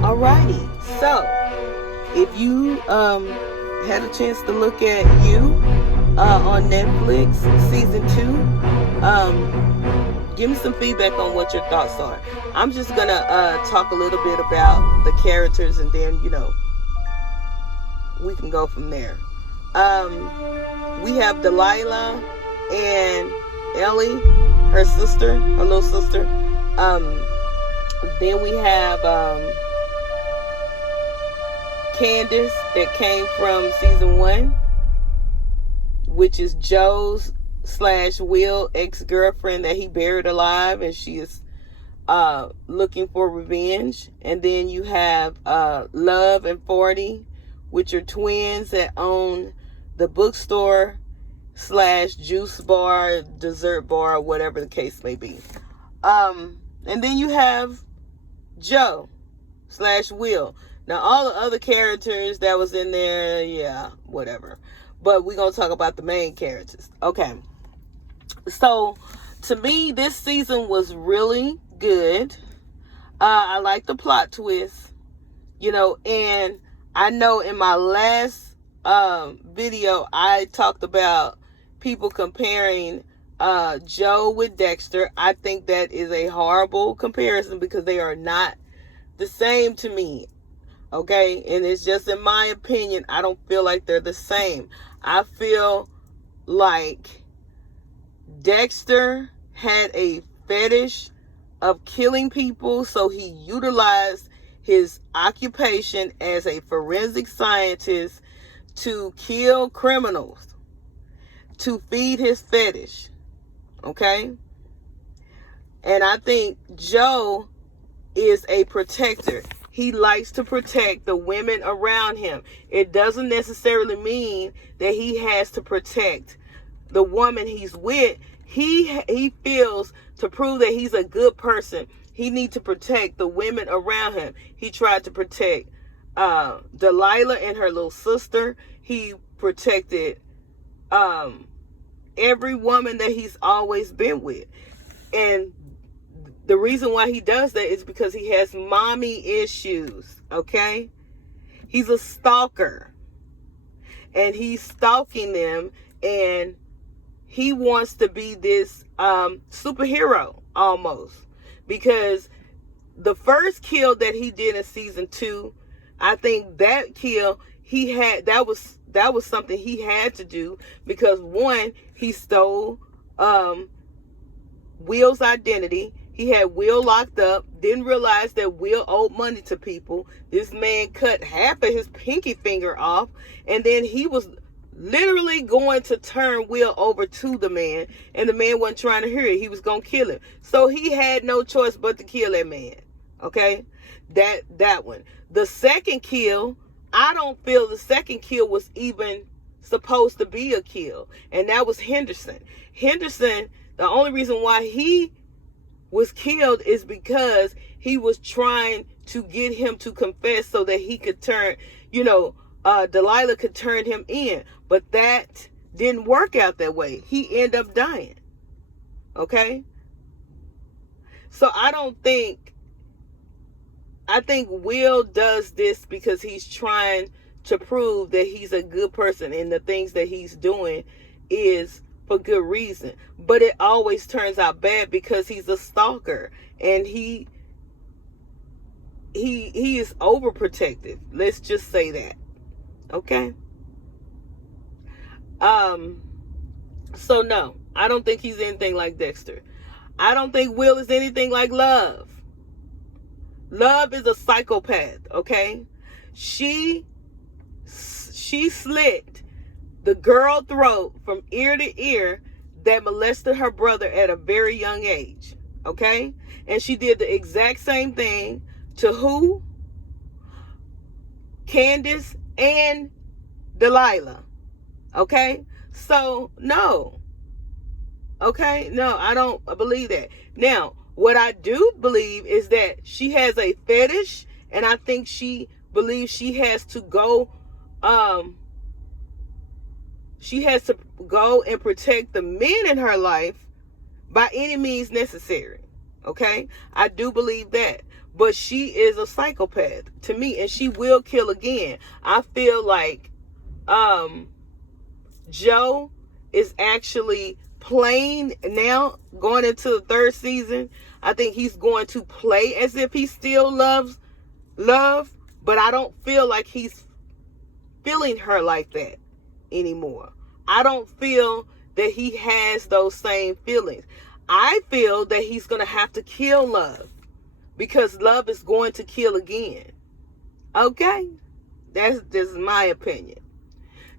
Alrighty, so if you had a chance to look at You on Netflix season 2, give me some feedback on what your thoughts are. I'm just gonna talk a little bit about the characters, and then we can go from there. We have Delilah and Ellie, her little sister. Then we have Candace, that came from season 1, which is Joe's / Will ex-girlfriend that he buried alive, and she is looking for revenge. And then you have Love and 40, which are twins that own the bookstore / juice bar, dessert bar, whatever the case may be. And then you have Joe / Will. Now, all the other characters that was in there, yeah, whatever. But we're going to talk about the main characters. Okay. So, to me, this season was really good. I like the plot twist, and I know in my last video, I talked about people comparing Joe with Dexter. I think that is a horrible comparison because they are not the same to me. Okay, and it's just in my opinion, I don't feel like they're the same. I feel like Dexter had a fetish of killing people, so he utilized his occupation as a forensic scientist to kill criminals, to feed his fetish. Okay? And I think Joe is a protector. He likes to protect the women around him. It doesn't necessarily mean that he has to protect the woman he's with. He feels to prove that he's a good person, he needs to protect the women around him. He tried to protect Delilah and her little sister. He protected every woman that he's always been with. And the reason why he does that is because he has mommy issues, okay? He's a stalker. And he's stalking them, and he wants to be this superhero almost, because the first kill that he did in season 2, I think that kill that was something he had to do, because one, he stole Will's identity. He had Will locked up, didn't realize that Will owed money to people. This man cut half of his pinky finger off, and then he was literally going to turn Will over to the man, and the man wasn't trying to hear it. He was going to kill him. So he had no choice but to kill that man. Okay? That one. The second kill, I don't feel the second kill was even supposed to be a kill, and that was Henderson. Henderson, the only reason why he was killed is because he was trying to get him to confess so that he could turn, Delilah could turn him in. But that didn't work out that way. He ended up dying. Okay? So I think Will does this because he's trying to prove that he's a good person, and the things that he's doing is for good reason. But it always turns out bad because he's a stalker, and he is overprotective. Let's just say that. Okay? So no, I don't think he's anything like Dexter. I don't think Will is anything like Love. Love is a psychopath, okay? She slit the girl throat from ear to ear that molested her brother at a very young age, okay? And she did the exact same thing to who? Candace and Delilah, okay? So, no. Okay? No, I don't believe that. Now, what I do believe is that she has a fetish, and I think she believes she has to go and protect the men in her life by any means necessary. Okay? I do believe that. But she is a psychopath to me, and she will kill again. I feel like Joe is actually playing now, going into the 3rd season. I think he's going to play as if he still loves Love, but I don't feel like he's feeling her like that anymore. I don't feel that he has those same feelings. I feel that he's going to have to kill Love, because Love is going to kill again. Okay? That's just my opinion.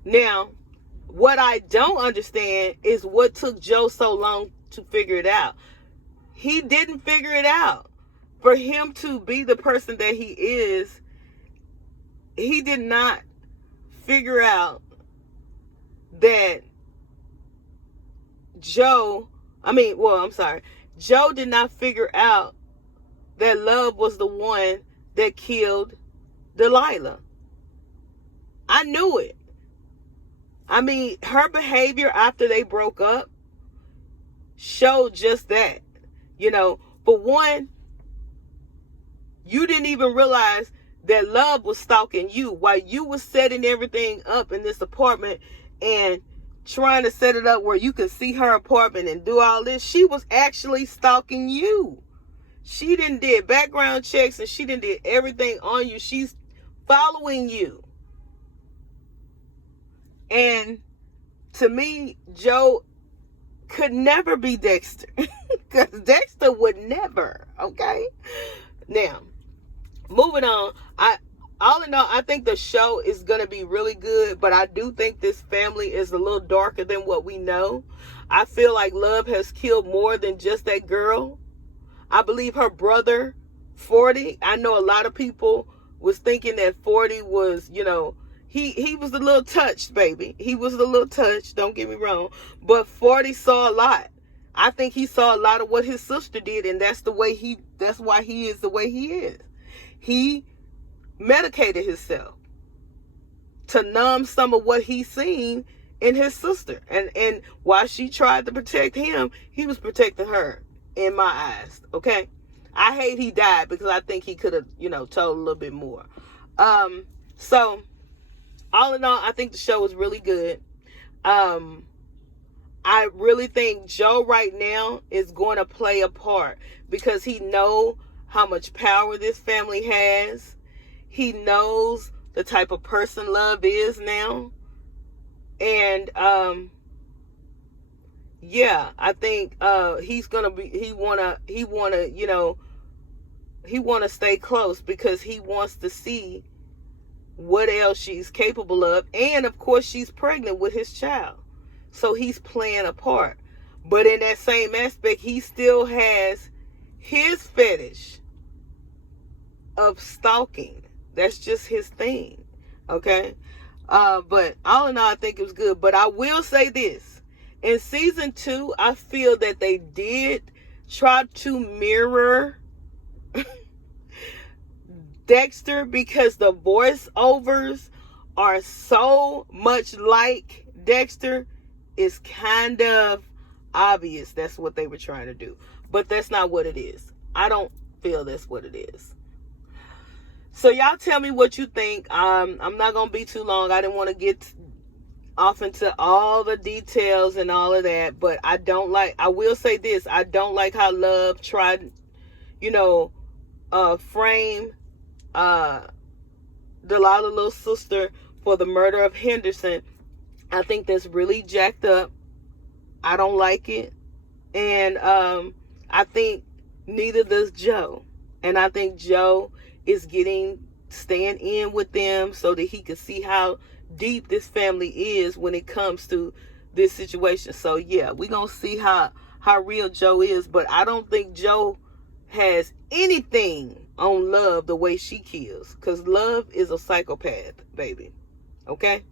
Now, what I don't understand is what took Joe so long to figure it out. He didn't figure it out. For him to be the person that he is, he did not figure out that Joe did not figure out that Love was the one that killed Delilah. I knew it. I mean, her behavior after they broke up showed just that. For one, you didn't even realize that Love was stalking you while you was setting everything up in this apartment and trying to set it up where you could see her apartment and do all this. She was actually stalking you. She didn't did background checks, and she didn't did everything on you. She's following you. And to me, Joe could never be Dexter, because Dexter would never. Okay? Now, moving on. All in all, I think the show is going to be really good, but I do think this family is a little darker than what we know. I feel like Love has killed more than just that girl. I believe her brother, 40, I know a lot of people was thinking that 40 was, he was a little touched, baby. He was a little touched, don't get me wrong. But 40 saw a lot. I think he saw a lot of what his sister did, and that's why he is the way he is. He medicated himself to numb some of what he's seen in his sister. And while she tried to protect him, he was protecting her, in my eyes. Okay? I hate he died, because I think he could have, told a little bit more. So all in all, I think the show is really good. I really think Joe right now is going to play a part because he knows how much power this family has. He knows the type of person Love is now. And yeah, I think he's gonna be he wanna stay close because he wants to see what else she's capable of. And of course she's pregnant with his child. So he's playing a part. But in that same aspect, he still has his fetish of stalking. That's just his thing. Okay? But all in all, I think it was good. But I will say this. In season 2, I feel that they did try to mirror Dexter because the voiceovers are so much like Dexter. It's kind of obvious that's what they were trying to do. But that's not what it is. I don't feel that's what it is. So y'all tell me what you think. I'm not going to be too long. I didn't want to get off into all the details and all of that. But I will say this. I don't like how Love tried, frame Delilah little sister for the murder of Henderson. I think that's really jacked up. I don't like it. And I think neither does Joe. And I think Joe is staying in with them so that he can see how deep this family is when it comes to this situation. So yeah, we're going to see how real Joe is. But I don't think Joe has anything on Love the way she kills. Because Love is a psychopath, baby. Okay?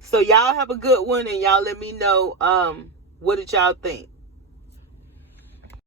So y'all have a good one, and y'all let me know what did y'all think.